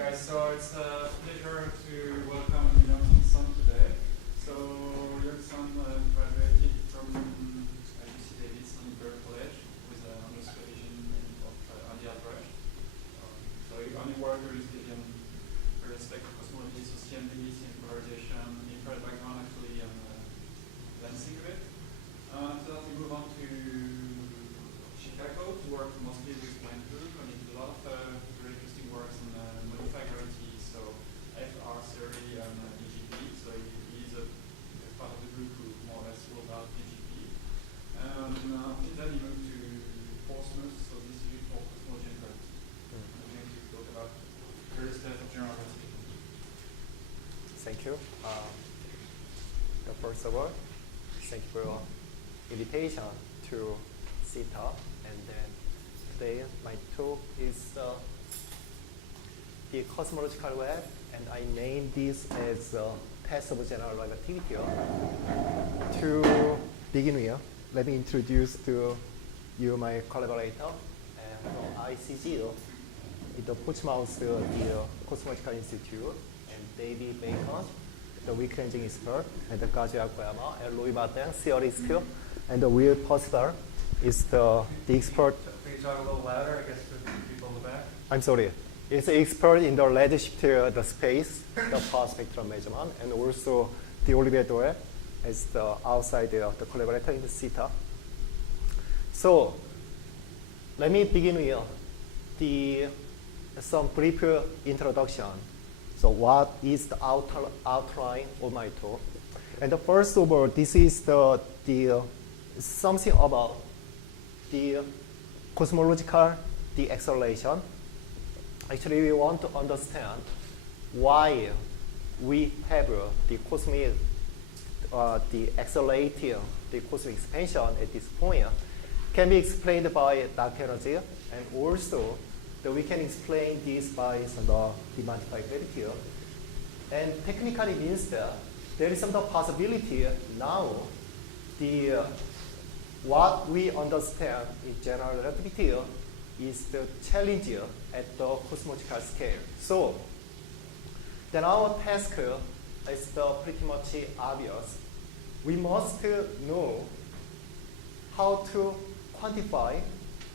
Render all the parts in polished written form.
guys, so it's a pleasure to welcome Yong-Seon today. So Yong-Seon graduated from UC Davis on Berkeley College with an honors division of Untitled Chapter. So he only worked recently on respect to cosmology, so CMB, polarization, infrared background actually, and lensing of it. After that we move on to Chicago to work mostly with blind group, and he did a lot of very interesting works on modified gravity, so FR theory and DGP. So he is a part of the group who more or less rolled out DGP. After that he moved to Portsmouth, so this is for cosmology and gravity. I'm going to talk about various types of general relativity. Thank you. First of all, thank you for your invitation to CITA. And then today my talk is the cosmological web, and I named this as test of general relativity. To begin with, let me introduce to you my collaborator and ICG, the Portsmouth the Cosmological Institute, and David Bacon, the weak ranging expert, and the Kazuya Koyama, and Louis Martin, theorist, and the Will Possible is the expert. Can you talk a little louder, I guess, for the people in the back? I'm sorry. It's the expert in the redshift, the space, the power spectrum measurement, and also the Olivier Doyle is the outside the collaborator in the CITA. So let me begin with some brief introduction. So what is the outline of my talk? And first of all, this is the something about the cosmological acceleration. Actually, we want to understand why we have the cosmic, the accelerating, the cosmic expansion at this point can be explained by dark energy, and also that we can explain this by some the modified gravity. And technically means that there is some possibility now what we understand in general relativity is the challenge at the cosmological scale. So then our task is pretty much obvious. We must know how to quantify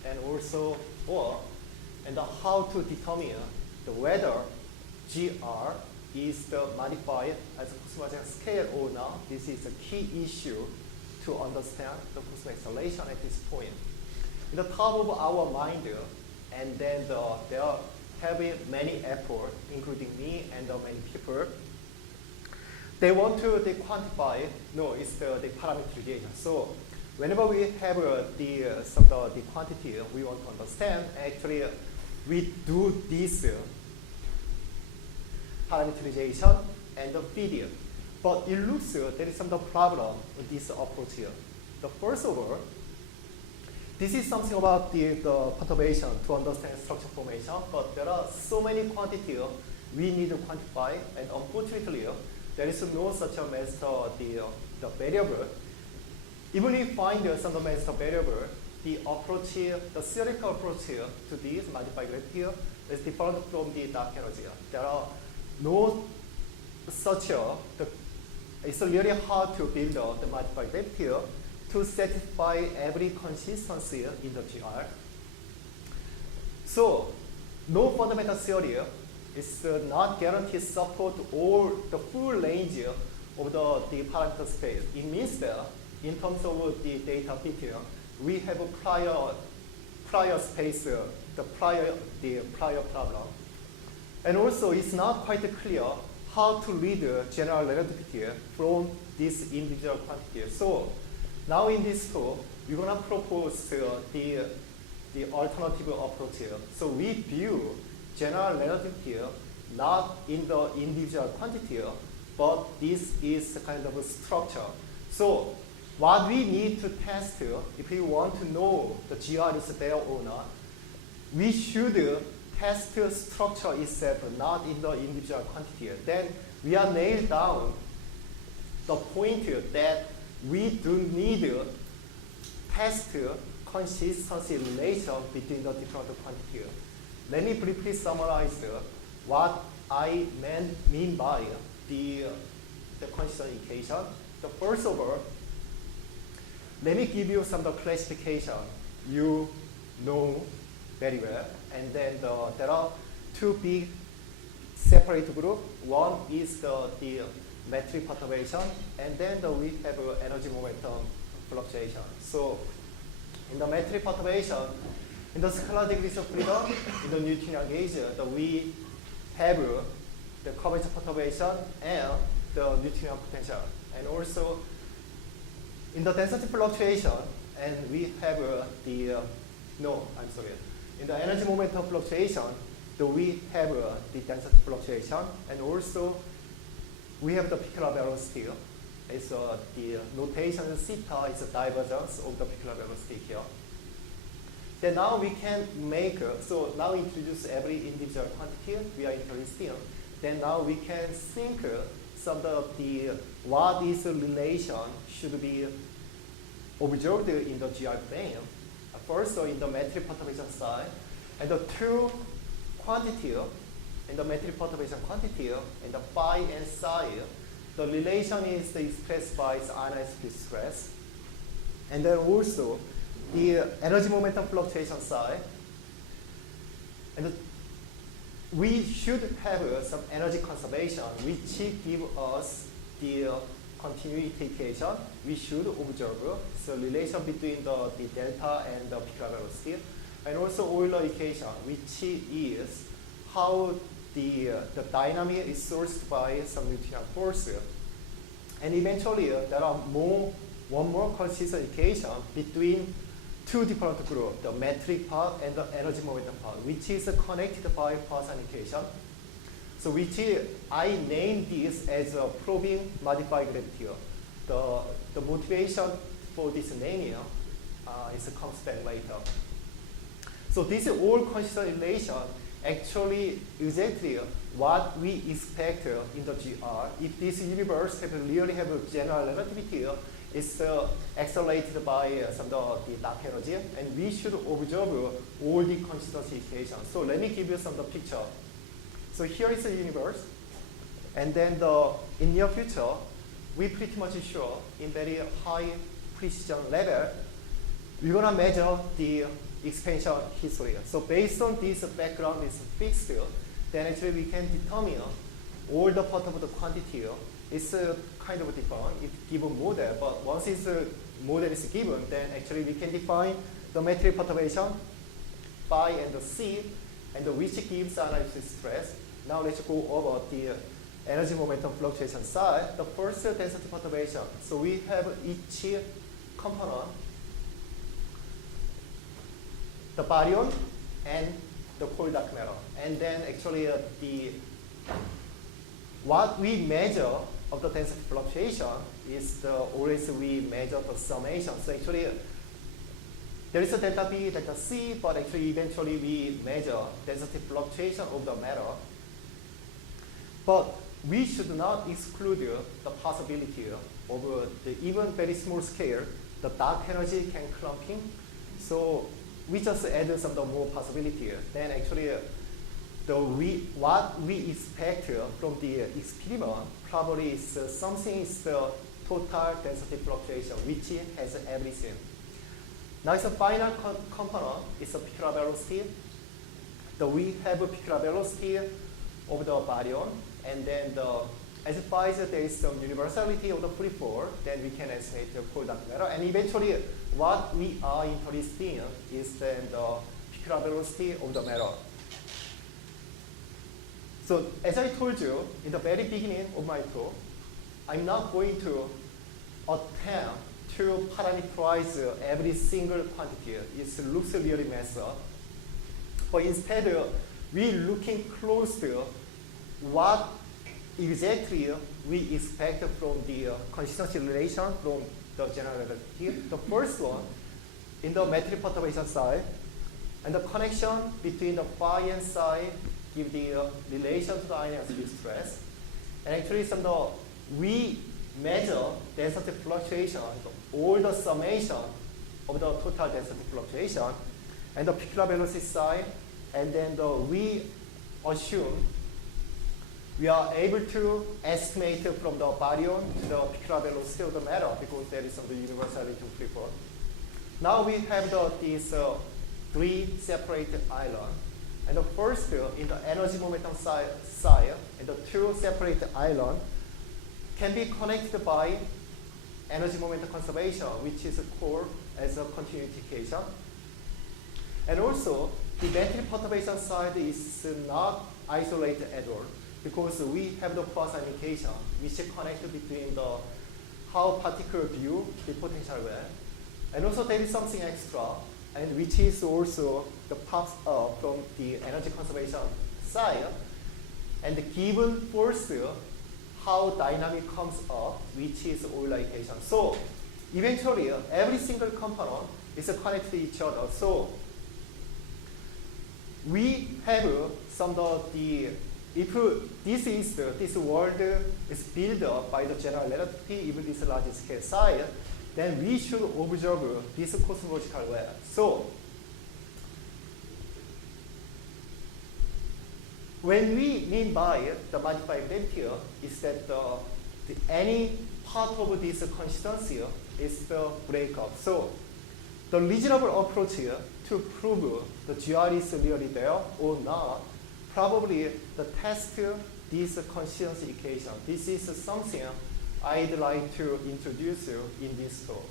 and also and how to determine whether GR is modified as a cosmological scale or not. This is a key issue to understand the cosmic acceleration at this point. In the top of our mind, and then there have been many efforts, including me and many people. They want to quantify, it's the parameterization. So whenever we have the quantity we want to understand, actually we do this parameterization and the video. But it looks there is some problem in this approach here. The first of all, this is something about the perturbation to understand structure formation, but there are so many quantities we need to quantify, and unfortunately, there is no such a master the variable. Even if we find some master variable, the approach, the theoretical approach to this modified gravity is different from the dark energy. There are no such it's really hard to build the modified gravity to satisfy every consistency in the GR. So no fundamental theory is not guaranteed support all the full range of the parameter space. It means that in terms of the data fit, we have a prior space, the prior problem. And also it's not quite clear how to read general relativity from this individual quantity. So now in this talk, we're going to propose the alternative approach here. So we view general relativity not in the individual quantity, but this is kind of a structure. So what we need to test if we want to know the GR is there or not, we should test structure itself, not in the individual quantity. Then we are nailed down the point that we do need test consistency relation between the different quantities. Let me briefly summarize what I mean by the consistent equation. So first of all, let me give you some of the classification you know very well. And then there are two big separate groups. One is the metric perturbation, and then we have energy momentum fluctuation. So in the metric perturbation, in the scalar degrees of freedom, in the Newtonian gauge, we have the curvature perturbation and the Newtonian potential. And also in the density fluctuation, and we have in the energy momentum fluctuation, we have the density fluctuation, and also we have the peculiar velocity. It's the notation CITA is a divergence of the peculiar velocity here. Then now we can make, so now introduce every individual quantity we are interested in. Then now we can think some of the what is relation should be observed in the GR plane. First, in the metric perturbation side, and the two quantity in the metric perturbation quantity in the phi and psi, the relation is expressed by its anisotropy stress. And then also the energy momentum fluctuation side, and we should have some energy conservation which give us the continuity equation. We should observe the relation between the delta and the peculiar velocity, and also Euler equation, which is how the dynamic is sourced by some Newtonian force. And eventually there are one more consistent equation between two different groups, the metric part and the energy momentum part, which is connected by Poisson equation. So which I named this as a probing modified gravity. The motivation for this naming comes back later. So this all consistent relation actually exactly what we expect in the GR. If this universe really have a general relativity, it's accelerated by some of the dark energy, and we should observe all the consistency equations. So let me give you some of the picture. So here is the universe, and then in near future, we pretty much sure in very high precision level, we're gonna measure the expansion history. So based on this background is fixed, then actually we can determine all the perturbed quantity. It's kind of different if given model, but once this model is given, then actually we can define the metric perturbation, phi and the c, and which gives analytic stress. Now let's go over the energy momentum fluctuation side. The first density perturbation. So we have each component, the baryon and the cold dark matter. And then actually what we measure of the density fluctuation is always we measure the summation. So actually there is a delta B, delta C, but actually eventually we measure density fluctuation of the matter. But we should not exclude the possibility of the even very small scale, the dark energy can clumping. So we just add some more possibility. Then actually what we expect from the experiment probably is something is the total density fluctuation, which has everything. Now it's a final component, it's a peculiar velocity. We have a peculiar velocity of the baryon, and then as far as there is some universality of the free fall, then we can estimate the cold dark matter. And eventually what we are interested in is then the peculiar velocity of the matter. So as I told you in the very beginning of my talk, I'm not going to attempt to parameterize every single quantity. It looks really messed up. But instead, we're looking close to what exactly we expect from the consistency relation from the general relativity. The first one, in the metric perturbation side, and the connection between the phi and psi give the relation to the anisotropy stress. And actually, we measure density fluctuation, all the summation of the total density fluctuation, and the peculiar velocity side, and then we assume we are able to estimate from the baryon to the peculiar velocity of the matter because there is some universality to free fall. Now we have these three separate islands. And the first, in the energy momentum side, and the two separate islands can be connected by energy momentum conservation, which is called as a continuification. And also, the metric perturbation side is not isolated at all because we have the quasi-indication which connects between the how particle view the potential well. And also there is something extra, and which is also the pops up from the energy conservation side, and given force how dynamic comes up, which is Euler equation. So eventually every single component is connected to each other. So we have some of the, if this world is built up by the general relativity, even this large scale size, then we should observe this cosmological well. So when we mean by the modified event here is that any part of this consistency is the breakup. So the reasonable approach here to prove the GR is really there or not, probably the test this consistency equation. This is something I'd like to introduce you in this talk.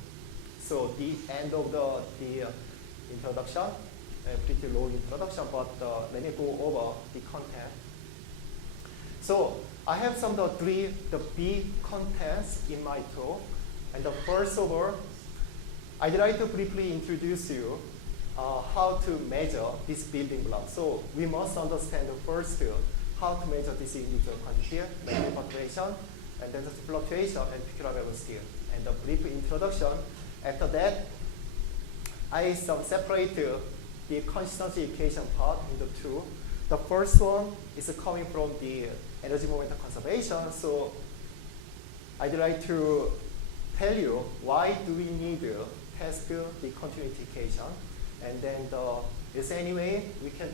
So the end of the introduction, a pretty long introduction, but let me go over the content. So I have some of the B contents in my talk. And the first of all, I'd like to briefly introduce you how to measure this building block. So we must understand first how to measure this individual quantity, metric perturbation, and density fluctuation, and peculiar velocity. And a brief introduction. After that, I separate the consistency equation part into two. The first one is coming from the energy momentum conservation. So I'd like to tell you why do we need to test the continuity equation. And then is there any way we can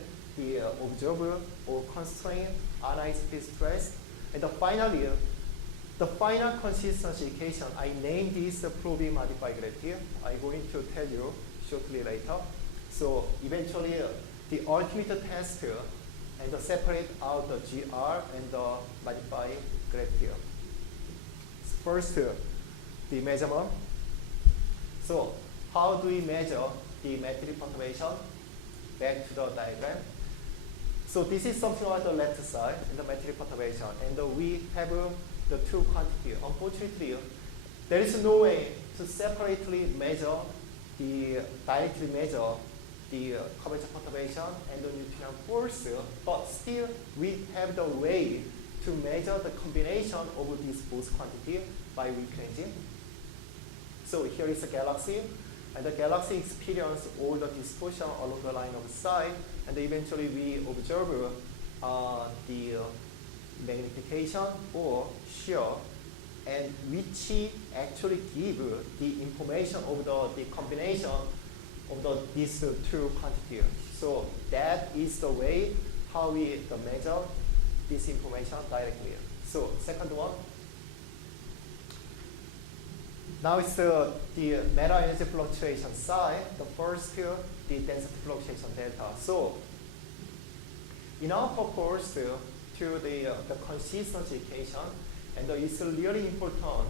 observe or constrain anisotropy stress. And finally, the final consistency equation, I named this probing modified gravity. I'm going to tell you shortly later. So eventually, the ultimate test and separate out the GR and the modified gravity. First, the measurement. So how do we measure the metric perturbation? Back to the diagram. So this is something on the left side in the metric perturbation, and we have the two quantities. Unfortunately, there is no way to separately measure directly measure the curvature perturbation and the Newtonian force, but still we have the way to measure the combination of these both quantities by recranging. So here is a galaxy, and the galaxy experiences all the distortion along the line of sight, and eventually we observe the magnification or shear, and which actually give the information of the combination of these two quantities. So that is the way how we measure this information directly. So second one. Now it's the matter energy fluctuation side. The first here, the density fluctuation delta. So in our purpose to the consistency equation, and it's really important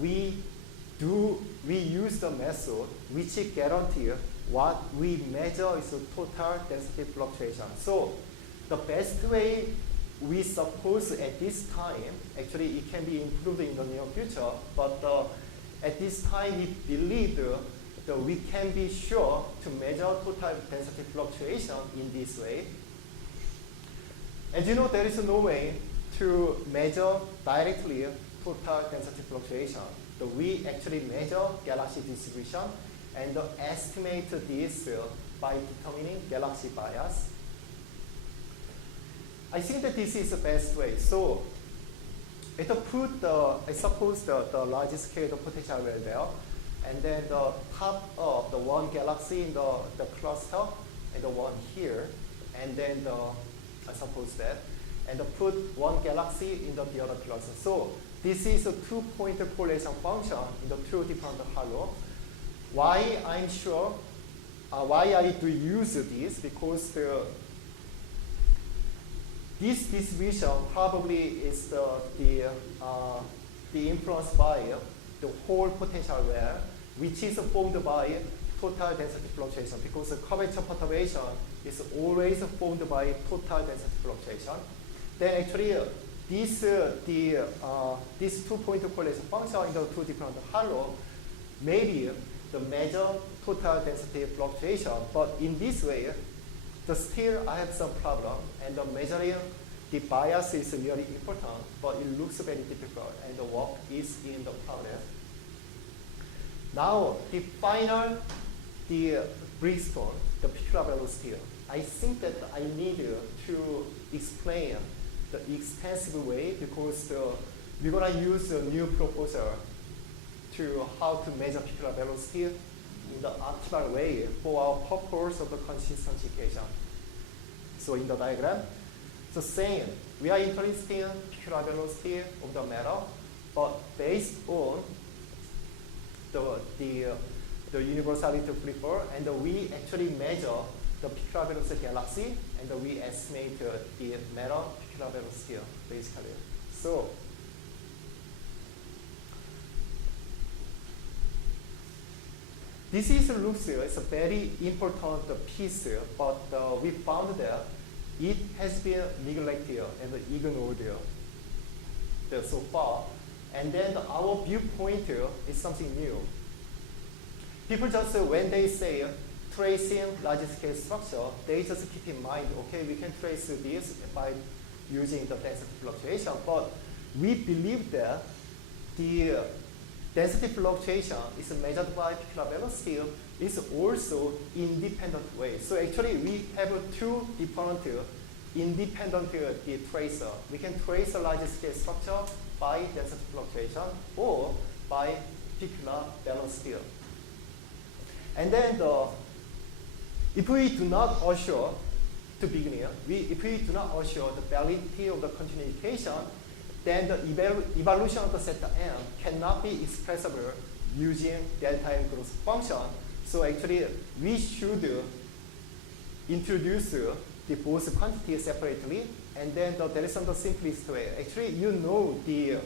we use the method which guarantee what we measure is the total density fluctuation. So the best way we suppose at this time, actually it can be improved in the near future, but at this time we believe that we can be sure to measure total density fluctuation in this way. As you know, there is no way to measure directly total density fluctuation. So we actually measure galaxy distribution and estimate this by determining galaxy bias. I think that this is the best way. So it put I suppose the large scale potential well there, and then the top of the one galaxy in the cluster and the one here, and then I suppose that. and put one galaxy in the other galaxy. So this is a two-point correlation function in the two different halo. Why I'm sure, why I do use this, because this distribution probably is the influence by the whole potential well, which is formed by total density fluctuation, because the curvature perturbation is always formed by total density fluctuation. Then actually, this two-point correlation function in the two different halo may be the measure total density fluctuation, but in this way, still I have some problem, and the measuring the bias is really important, but it looks very difficult, and the work is in the progress. Now, the final, the Bristol, the peculiar velocity. I think that I need to explain the extensive way, because we're going to use a new proposal to how to measure peculiar velocity in the optimal way for our purpose of the consistency equation. So in the diagram, so saying we are interested in peculiar velocity of the matter, but based on the universality flipper, and we actually measure the peculiar velocity galaxy, and we estimate the matter peculiar velocity basically. So this looks it's a very important piece, but we found that it has been neglected and ignored so far. And then our viewpoint is something new. People just, when they say tracing large scale structure, they just keep in mind, okay, we can trace this by using the density fluctuation, but we believe that the density fluctuation is measured by peculiar velocity is also independent way. So actually we have two different independent tracer. We can trace a large scale structure by density fluctuation or by peculiar velocity. And then if we do not assure to begin here, if we do not assure the validity of the continuation, then the evaluation of the zeta n cannot be expressible using delta n growth function. So actually, we should introduce the both quantities separately, and then there is some simplest way. Actually, you know the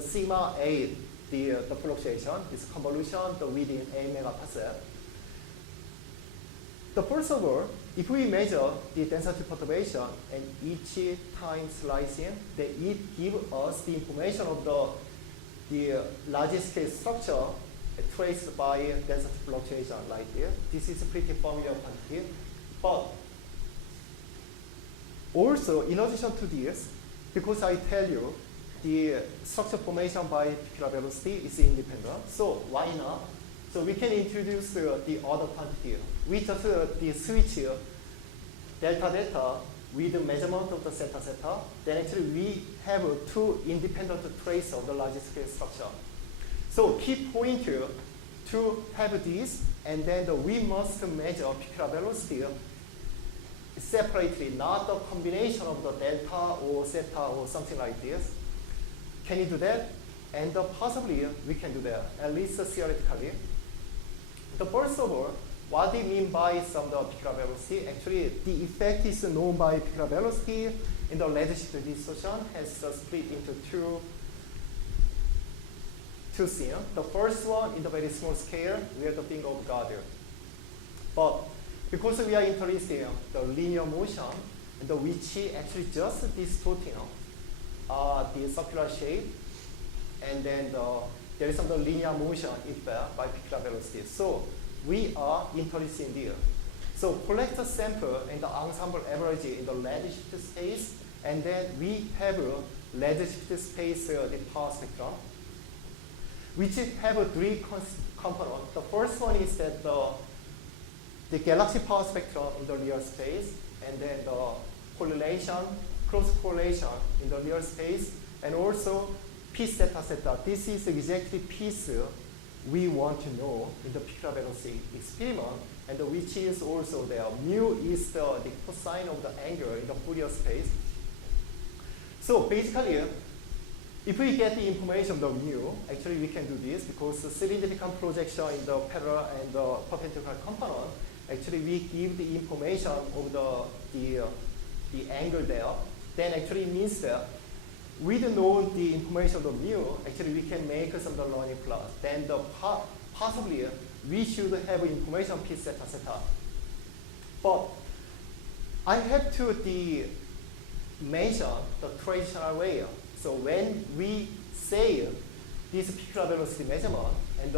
sigma a, the fluctuation, this convolution within a megaparsec. The first of all, if we measure the density perturbation and each time slicing, then it gives us the information of the large scale structure traced by density fluctuation like this. This is a pretty familiar quantity. But also, in addition to this, because I tell you the structure formation by peculiar velocity is independent, so why not? So we can introduce the other quantity. We just switch delta delta with the measurement of the zeta zeta. Then actually we have two independent traces of the large scale structure. So key point to have this, and then we must measure peculiar velocity separately, not the combination of the delta or zeta or something like this. Can you do that? And possibly we can do that, at least theoretically. The first of all, what do you mean by some of the peculiar velocity? Actually, the effect is known by peculiar velocity in the redshift distortion has split into two things. The first one, in the very small scale, we have the finger of God. But because we are interested in the linear motion, which actually just distorting the circular shape, and then there is some linear motion effect by peculiar velocity. So we are interested in there. So collect a sample and the ensemble average in the redshift space, and then we have a redshift space the power spectrum, which have three components. The first one is that the galaxy power spectrum in the real space, and then the correlation, cross correlation in the real space, and also p zeta zeta. This is exactly piece we want to know in the peculiar velocity experiment, and which is also there. Mu is the cosine of the angle in the Fourier space. So basically, if we get the information of the mu, actually we can do this because the cylindrical projection in the parallel and the perpendicular component, actually we give the information of the angle there. Then actually means that we don't know the information of the mu, actually we can make some of the learning class. Then possibly we should have information p theta theta. But I have to mention the traditional way. So when we say this peculiar velocity measurement and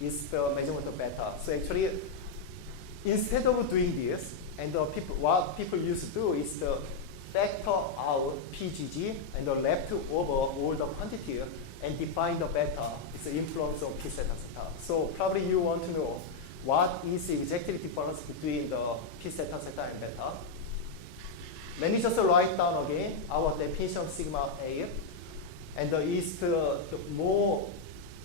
is the measurement of beta. So actually, instead of doing this, and what people used to do is to factor out PGG and left over all the quantity and define the beta. It's the influence of p theta theta. So probably you want to know what is the exactly difference between the p theta theta and beta. Let me just write down again our definition of sigma A, and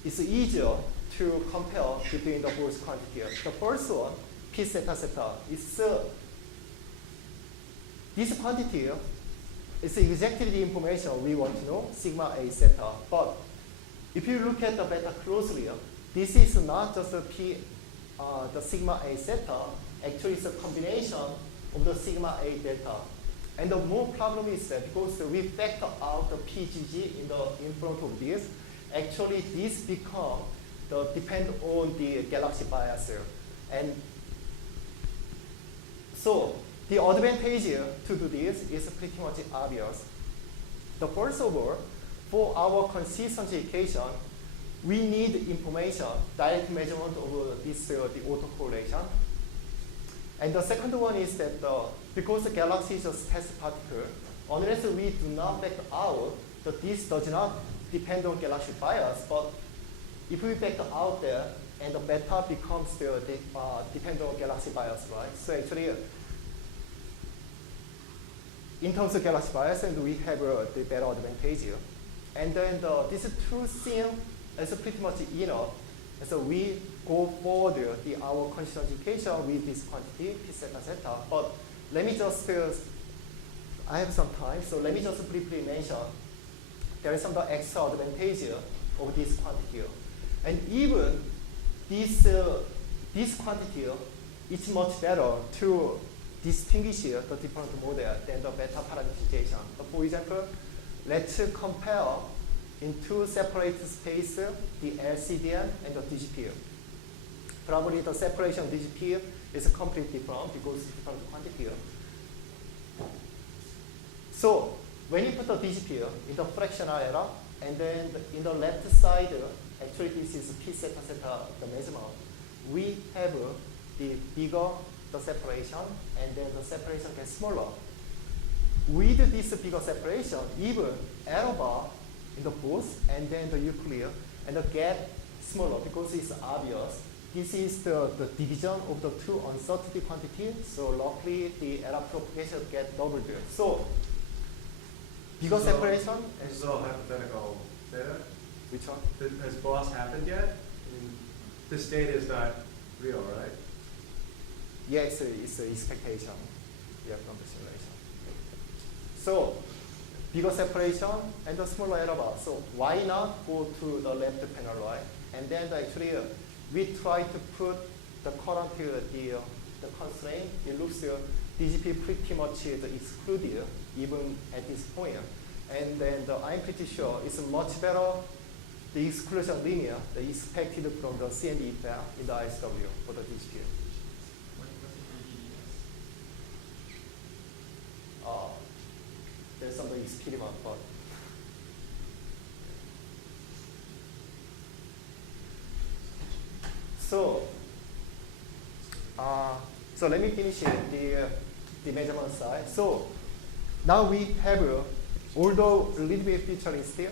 it's easier to compare between the both quantities. The first one, p theta theta, is this quantity is exactly the information we want to know, sigma A theta. But if you look at the beta closely, this is not just the sigma A theta, actually it's a combination of the sigma A delta. And the more problem is that because we factor out the PGG in front of this, actually this become depend on the galaxy bias. And so the advantage to do this is pretty much obvious. The first of all, for our consistency equation, we need information, direct measurement of this the autocorrelation. And the second one is that because the galaxy is a test particle, unless we do not factor out that this does not depend on galaxy bias, but if we factor out there and the beta becomes depend on galaxy bias, right? So actually, in terms of galaxy bias, and we have the better advantage. And then these two things is pretty much enough. And so we go forward our consistency equation with this quantity, p theta theta. But let me just, I have some time, so let me just briefly mention there is some extra advantage of this quantity. And even this quantity is much better to distinguish the different model than the beta parameterization. For example, let's compare in two separate spaces, the LCDM and the DGP. Probably the separation DGP is completely different because it's different quantity. So when you put the DGP in the fractional error, and then in the left side, actually this is p theta theta, the measurement. We have the bigger the separation, and then the separation gets smaller. With this bigger separation, even error bar in the both, and then the Euclid, and the gap smaller because it's obvious. This is the division of the two uncertainty quantities, so roughly the error propagation get doubled. So bigger separation. This is all hypothetical data. Which one? Has BOSS happened yet? I mean, this data is not real, right? Yes, it's an expectation. Yeah, from the simulation. So bigger separation and the smaller error bar. So why not go to the left panel, right? And then actually we try to put the current the constraint. It looks DGP pretty much excluded even at this point. And then I'm pretty sure it's much better the exclusion linear, the expected from the CND effect in the ISW for the DGP. There's some experiment, but so let me finish the measurement side. So now we have, although a little bit futuristic,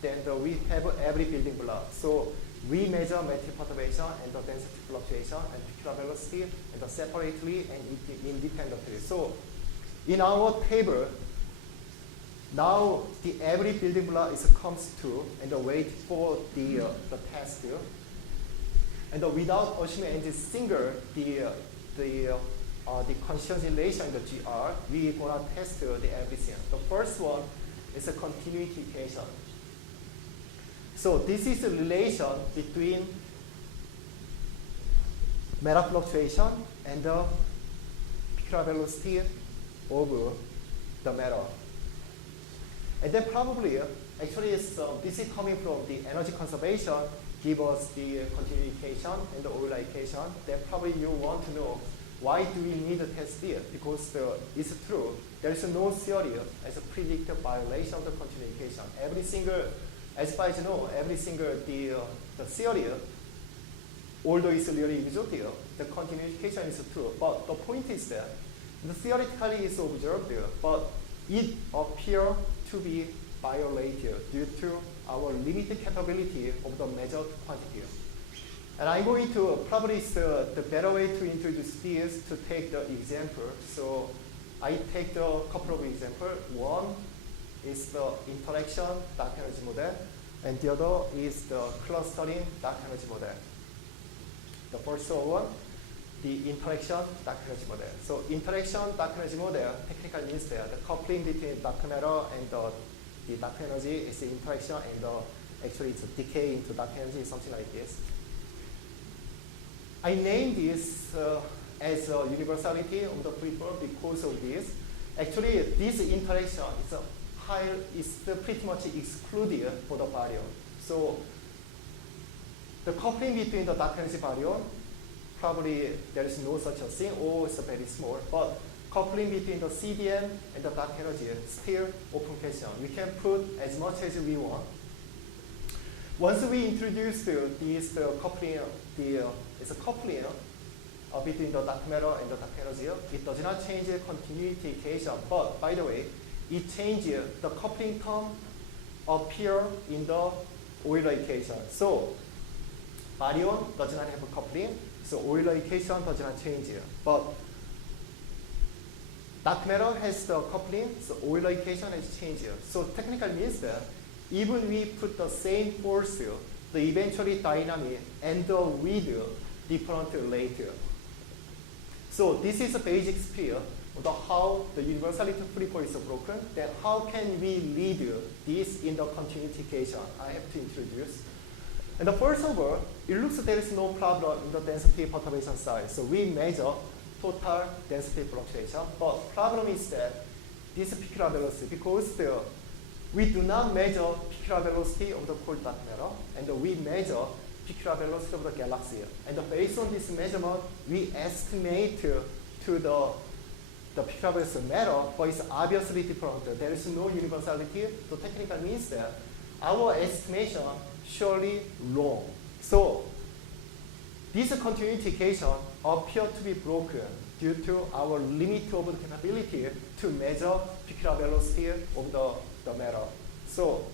then we have every building block. So we measure metric perturbation and the density fluctuation and peculiar velocity and separately and independently. So in our table, now the every building block comes to and wait for the test. And without assuming any single the consistency relation in the GR, we gonna test the everything. The first one It's a continuity equation. So this is a relation between matter fluctuation and the peculiar velocity of the matter. And then probably, actually, this is coming from the energy conservation, give us the continuity equation and the Euler equation. Then probably you want to know why do we need a test here? Because it's true, there is no theory as a predicted violation of the continuity equation. Every single, as far as you know, every single the theory, although it's really exotic, the continuity equation is true. But the point is that the theoretically is observed, but it appears to be violated due to our limited capability of the measured quantity. And I'm going to probably the better way to introduce this to take the example. So I take the couple of examples. One is the interaction dark energy model, and the other is the clustering dark energy model. The first one, the interaction dark energy model. So interaction dark energy model technically means that the coupling between dark matter and the dark energy is the interaction, and actually it's a decay into dark energy, something like this. I named this as a universality of the free fall because of this. Actually, this interaction is pretty much excluded for the baryon. So the coupling between the dark energy baryon, probably there is no such a thing, or it's very small. But coupling between the CDM and the dark energy is still open question. We can put as much as we want. Once we introduce this coupling, it's a coupling between the dark matter and the dark energy. It does not change the continuity equation, but by the way, it changes the coupling term appear in the Euler equation. So baryon does not have a coupling, so Euler equation does not change. But dark matter has the coupling, so Euler equation has changed. So technically means that even we put the same force, the eventually dynamic and the width different later. So this is a basic sphere of how the universality free fall is broken. Then how can we lead this in the continuity equation? I have to introduce. And the first of all, it looks there is no problem in the density perturbation side. So we measure total density fluctuation. But problem is that this peculiar velocity, because we do not measure peculiar velocity of the cold dark matter, and we measure peculiar velocity of the galaxy. And based on this measurement, we estimate to the peculiar velocity of matter, but it's obviously different. There is no universality, so technically means that our estimation surely wrong. So this continuity equation appear to be broken due to our limit of the capability to measure peculiar velocity of the matter. So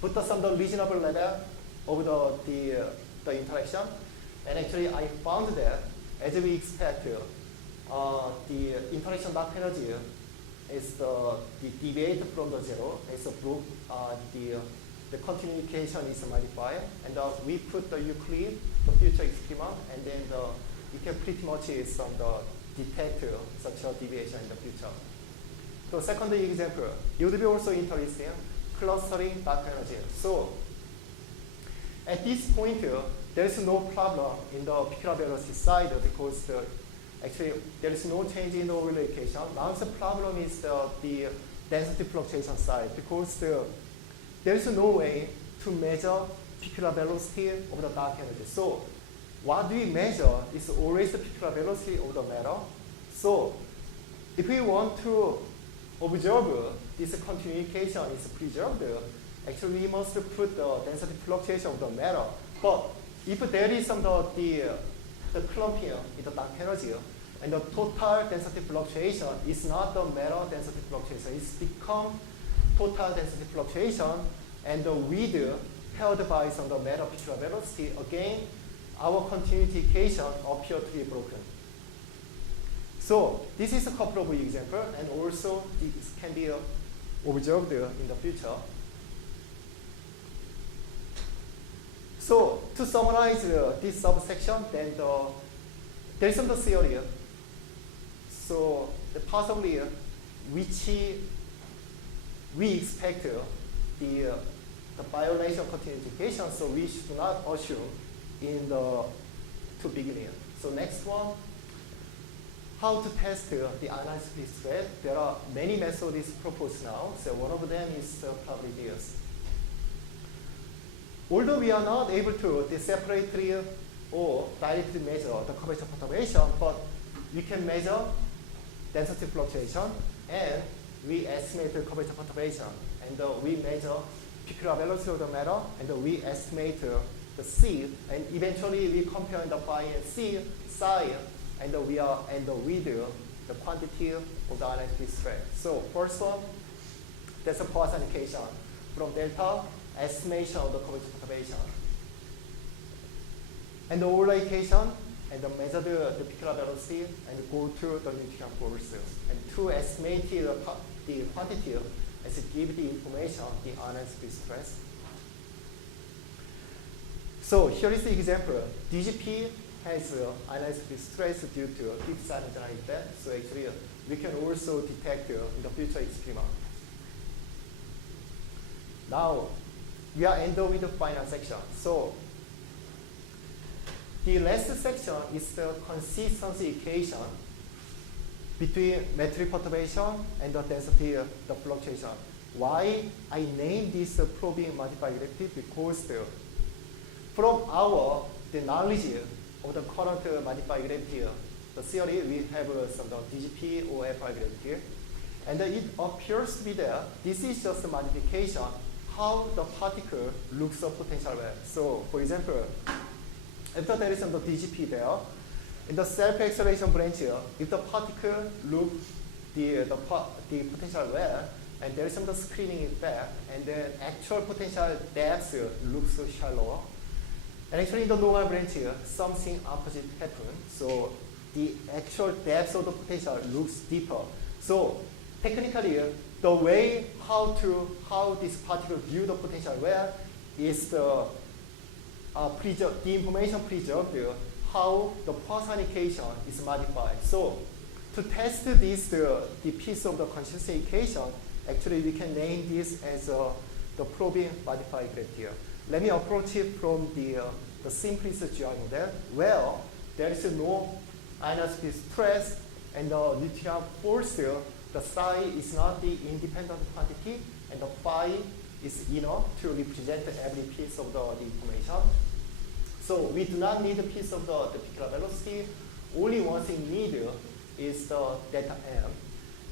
put some reasonable level of the interaction, and actually I found that as we expect, the interaction dark energy is the deviate from the zero. It's the continuity equation is modified, and we put the Euclid, the future experiment, and then you can pretty much detect such a deviation in the future. So second example, you would be also interested in clustering dark energy. So at this point, there is no problem in the peculiar velocity side because actually there is no change in the Euler equation. Now the problem is the density fluctuation side because there is no way to measure peculiar velocity of the dark energy. So what we measure is always the peculiar velocity of the matter. So if we want to observe this continuity equation is preserved, actually we must put the density fluctuation of the matter. But if there is the clumping in the dark energy, and the total density fluctuation is not the matter density fluctuation, it's become total density fluctuation, and the width held by some the matter peculiar velocity, again, our continuity equation appear to be broken. So this is a couple of examples, and also this can be observed in the future. So to summarize this subsection, then there is some theory. So possibly which we expect the violation of continuous education, so we should not assume in the to beginning. So next one, how to test the anisotropy thread. There are many methods proposed now, so one of them is probably this. Although we are not able to separately or directly measure the curvature perturbation, but we can measure density fluctuation and we estimate the curvature perturbation, and we measure peculiar velocity of the matter, and we estimate the C, and eventually we compare the phi and C psi, and we are with the quantity of the anisotropy thread. So first one, that's a Poisson equation from delta, estimation of the curvature perturbation, and the Euler equation, and measure the peculiar velocity and go to the Newtonian force, and to estimate the quantity as it give the information the anisotropy stress. So here is the example. DGP has anisotropy stress due to deep silent general event. So actually we can also detect in the future experiment. Now we are ending with the final section. So the last section is the consistency equation between metric perturbation and the density the fluctuation. Why I named this probing modified relativity? Because from our knowledge of the current modified relativity, the theory, we have some DGP or FI relativity, and it appears to be that this is just a modification how the particle looks a potential wave. So for example, after there is some DGP there, in the self-acceleration branch, if the particle looks the potential wave, and there is some screening effect, and then actual potential depth looks shallower. And actually in the normal branch, something opposite happens. So the actual depth of the potential looks deeper. So technically, the way how this particle view the potential wave is the information preserved, how the Poisson equation is modified. So to test this, the piece of the consistency equation, actually we can name this as the probing modified relativity. Let me approach it from the simplest GI model, where there is no anisotropy stress and the Newtonian force. The psi is not the independent quantity, and the phi is enough to represent every piece of the information. So we do not need a piece of the peculiar velocity. Only one thing needed is the delta m,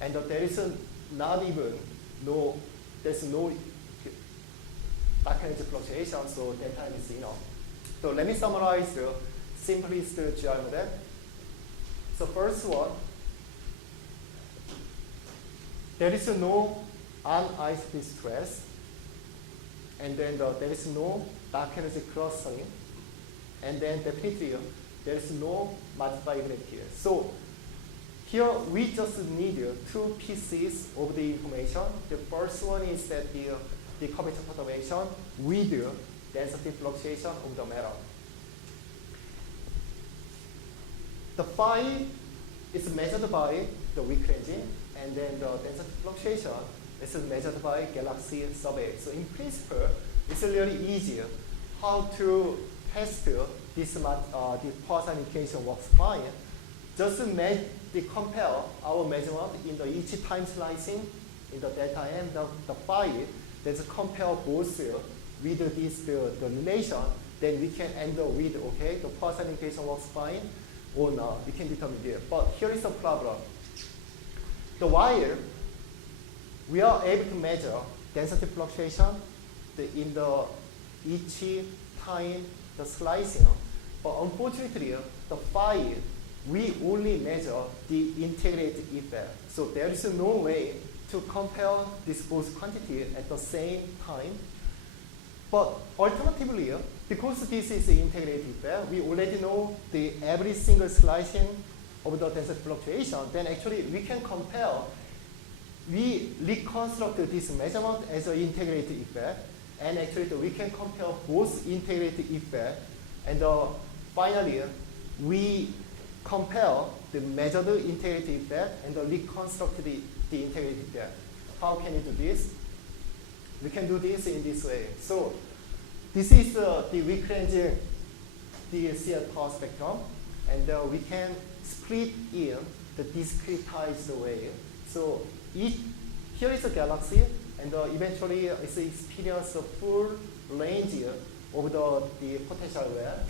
and there is there's no dark energy fluctuation, so delta m is enough. So let me summarize the simplest GI model. So first one, there is no anisotropy stress, and then there is no dark energy clustering, and then definitely there is no modified relativity. So here we just need two pieces of the information. The first one is that the curvature perturbation with density fluctuation of the matter. The phi is measured by the weak ranging, and then the density fluctuation is measured by galaxy survey. So in principle, it's really easy how to test this the Poisson equation works fine. Just compare our measurement in the each time slicing in the delta m, the phi. Let's compare both with this the relation. Then we can end up with okay, the Poisson equation works fine or not. We can determine it. But here is the problem. The while we are able to measure density fluctuation in the each time the slicing, but unfortunately the phi we only measure the integrated effect. So there is no way to compare these both quantities at the same time. But alternatively, because this is the integrated effect, we already know the every single slicing of the density fluctuation, then actually we can compare, we reconstruct this measurement as an integrated effect, and actually we can compare both integrated effect, and finally we compare the measured integrated effect and reconstruct the integrated effect. How can you do this? We can do this in this way. So this is the weak ranging the CL power spectrum, and we can split in the discretized way. So here is a galaxy, and eventually it's experience a full range of the potential well.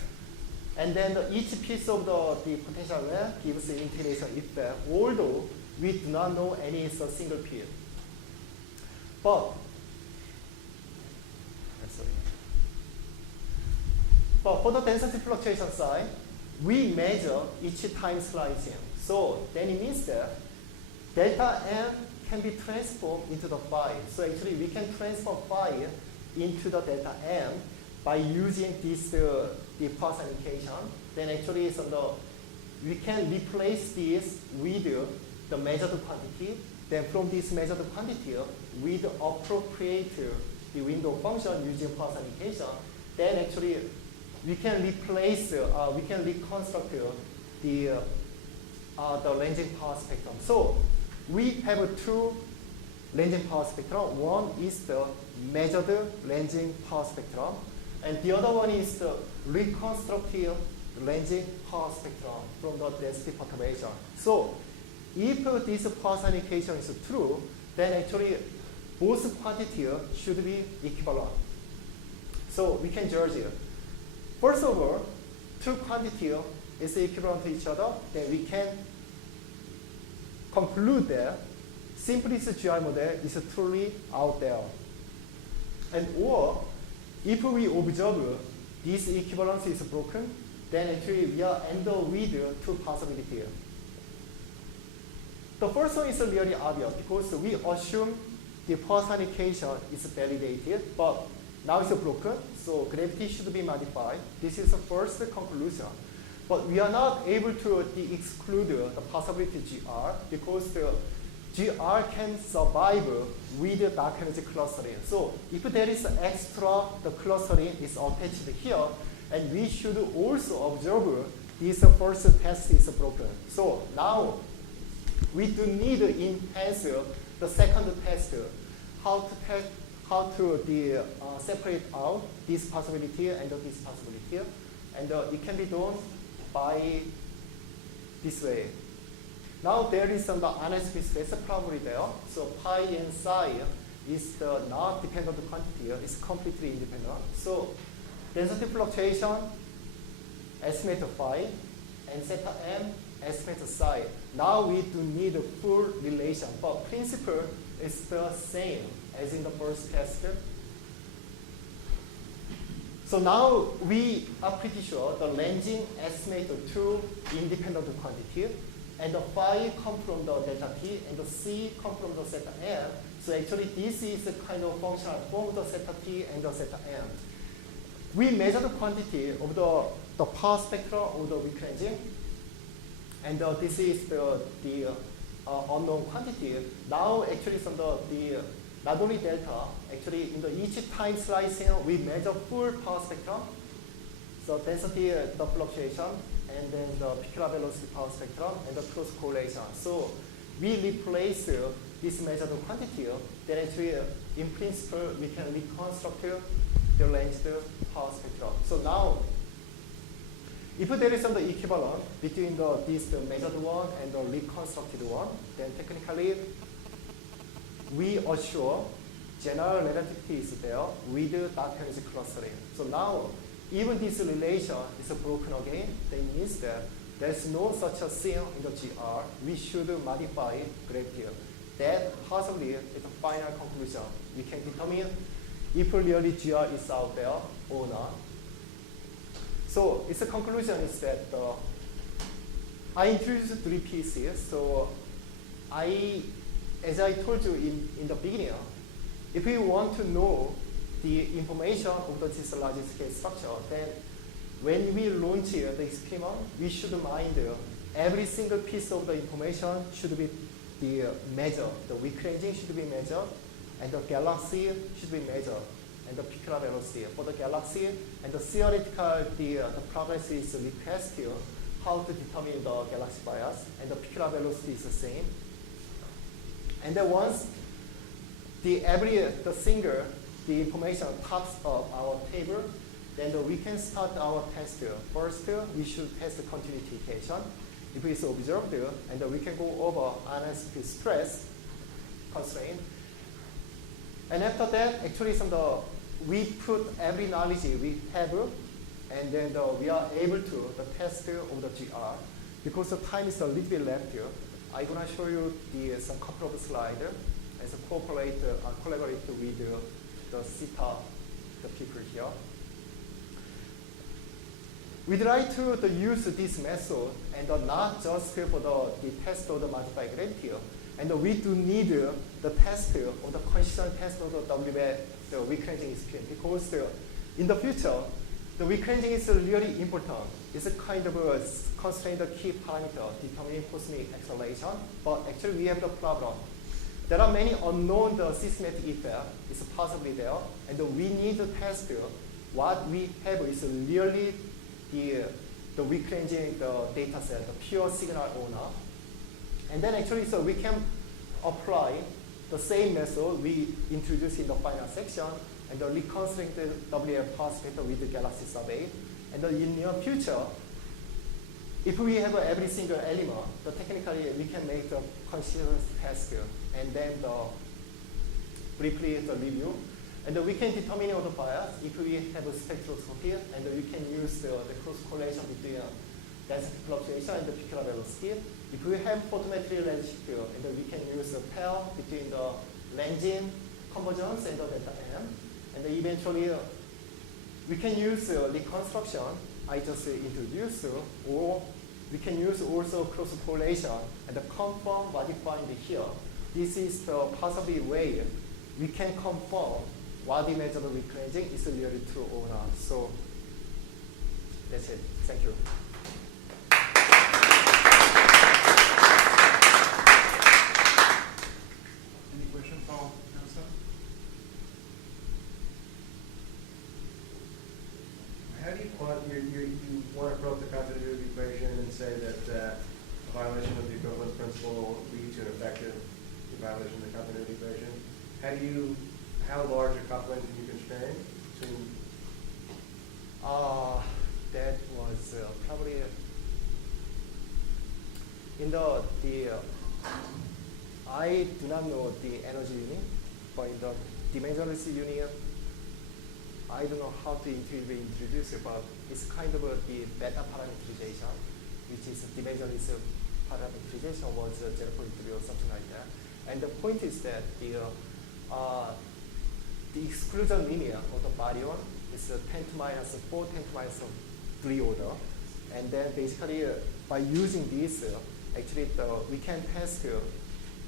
And then each piece of the potential well gives an integration effect, although we do not know any single field. But for the density fluctuation side, we measure each time slicing. So then it means that delta M can be transformed into the phi. So actually we can transform phi into the delta M by using this the personification. Then actually we can replace this with the measured quantity. Then from this measured quantity, we appropriate the window function using personification. Then actually we can replace, we can reconstruct the ranging power spectrum. So we have two ranging power spectrum. One is the measured ranging power spectrum, and the other one is the reconstructive ranging power spectrum from the density perturbation. So if this personification is true, then actually both quantities should be equivalent. So we can judge it. First of all, two quantities is equivalent to each other, then we can conclude that simplest GR model is truly out there. And or if we observe this equivalence is broken, then actually we are end with two possibilities. The first one is really obvious because we assume the personification is validated, but now it's broken, so gravity should be modified. This is the first conclusion. But we are not able to exclude the possibility GR because the GR can survive with dark energy clustering. So if there is extra, the clustering is attached here, and we should also observe this first test is broken. So now we do need to enhance the second test, how to separate out this possibility and this possibility, and it can be done by this way. Now there is some anisotropy space probably there. So pi and psi is the not dependent quantity. It's completely independent. So density fluctuation estimate phi and zeta m estimate psi. Now we do need a full relation, but principle is the same as in the first test. So now we are pretty sure the ranging estimate of two independent quantities, and the phi come from the delta t, and the c come from the zeta m. So actually this is a kind of functional from the zeta t and the zeta m. We measure the quantity of the power spectrum of the weak ranging, and this is the unknown quantity. Now actually from the not only delta, actually in the each time slicing we measure full power spectrum. So density, the fluctuation, and then the peculiar velocity power spectrum, and the cross correlation. So we replace this measured quantity, then actually in principle we can reconstruct the ranged power spectrum. So now if there is some equivalent between this measured one and the reconstructed one, then technically we assure general relativity is there with dark energy clustering. So now, even this relation is broken again, that means that there's no such a thing in the GR. We should modify gravity. That possibly is the final conclusion. We can determine if really GR is out there or not. So its conclusion is that I introduced three pieces. So as I told you in the beginning, if we want to know the information of this large scale structure, then when we launch the experiment, we should mind every single piece of the information should be measured. The weak ranging should be measured, and the galaxy should be measured, and the peculiar velocity. For the galaxy and the theoretical, the progress is requested how to determine the galaxy bias, and the peculiar velocity is the same. And then once the single the information tops of our table, then we can start our test. First, we should test the continuity equation. If it's observed, and we can go over anisotropy stress constraint. And after that, actually, we put every knowledge we have, and then we are able to test of the GR. Because the time is a little bit left here, I'm going to show you some couple of slides and collaborate with the CITA, the people here. We try to use this method and not just for the test of the multiplied gravity, and we do need the test of the consistent test of the WF, the weak ranging experience, because in the future, the weak ranging is really important. It's a kind of a constraint key parameter determining cosmic acceleration, but actually we have the problem. There are many unknown systematic effects, it's possibly there, and we need to test what we have is really the weak ranging data set, the pure signal owner. And then actually, so we can apply the same method we introduced in the final section and reconstruct the WF power spectra with the galaxy survey. And in the future, if we have every single element, technically we can make the consistent test and then briefly review. And we can determine the bias if we have a spectroscopy, and we can use the cross correlation between density fluctuation and the peculiar velocity. If we have photometric relationship, and we can use a pair between the Langevin convergence and the delta M, and eventually we can use reconstruction I just introduced, or we can use also cross correlation and confirm what you find here. This is the possible way we can confirm what the measure of weak ranging is really true or not. So that's it. Thank you. Any question for Yong-Seon? How do you want to approach the continuity equation and say that a violation of the equivalence principle leads to an effective violation of the continuity equation? How large a coupling can you constrain? That was probably in I do not know the energy unit, but in the dimensionless unit, I don't know how to introduce it, but it's kind of the beta parameterization, which is dimensionless parameterization was 0.3 or something like that. And the point is that the exclusion limit of the baryon is 10 to minus 4, 10 to minus 3 order. And then basically by using this, actually we can test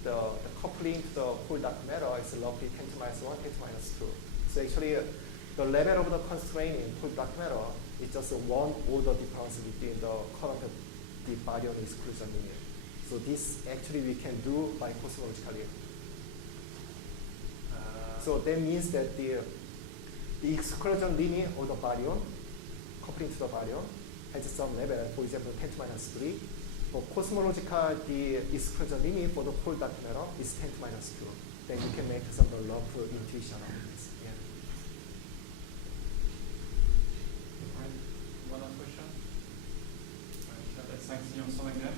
the coupling to the whole dark matter is roughly 10 to minus 1, 10 to minus 2. So actually the level of the constraint in whole dark matter is just one order difference between the current of the baryon exclusion limit. So this actually we can do by cosmologically. So that means that the exclusion limit of the baryon, coupling to the baryon, has some level, for example, 10 to minus 3. For cosmological, the exclusion limit for the whole dark matter is 10 to minus 2. Then you can make some rough intuition on this. Yeah. Right. One other question? Right. Let's thank Yong-Seon again.